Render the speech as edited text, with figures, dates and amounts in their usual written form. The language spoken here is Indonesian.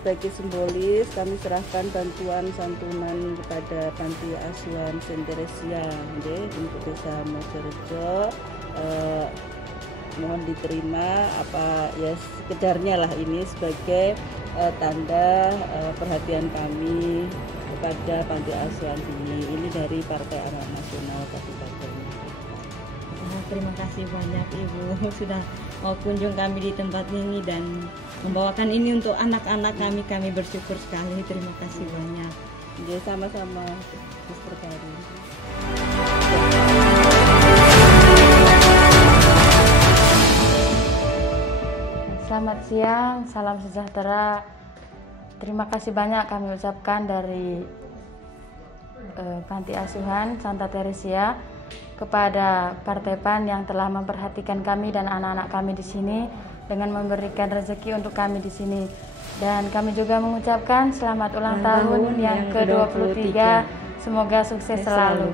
sebagai simbolis kami serahkan bantuan santunan kepada Panti Asuhan Saint Teresia untuk Desa Mojorejo. Mohon diterima apa ya sekedarnya lah ini sebagai tanda perhatian kami kepada Panti Asuhan ini dari Partai Amanat Nasional Kabupaten. Terima kasih banyak Ibu sudah mau kunjung kami di tempat ini dan membawakan ini untuk anak-anak kami. Kami bersyukur sekali. Terima kasih banyak. Ya, sama-sama, Mr. Kari. Selamat siang, salam sejahtera. Terima kasih banyak kami ucapkan dari Panti Asuhan Santa Teresia kepada Partai PAN yang telah memperhatikan kami dan anak-anak kami di sini dengan memberikan rezeki untuk kami di sini. Dan kami juga mengucapkan selamat ulang tahun yang ke-23. Semoga sukses selalu.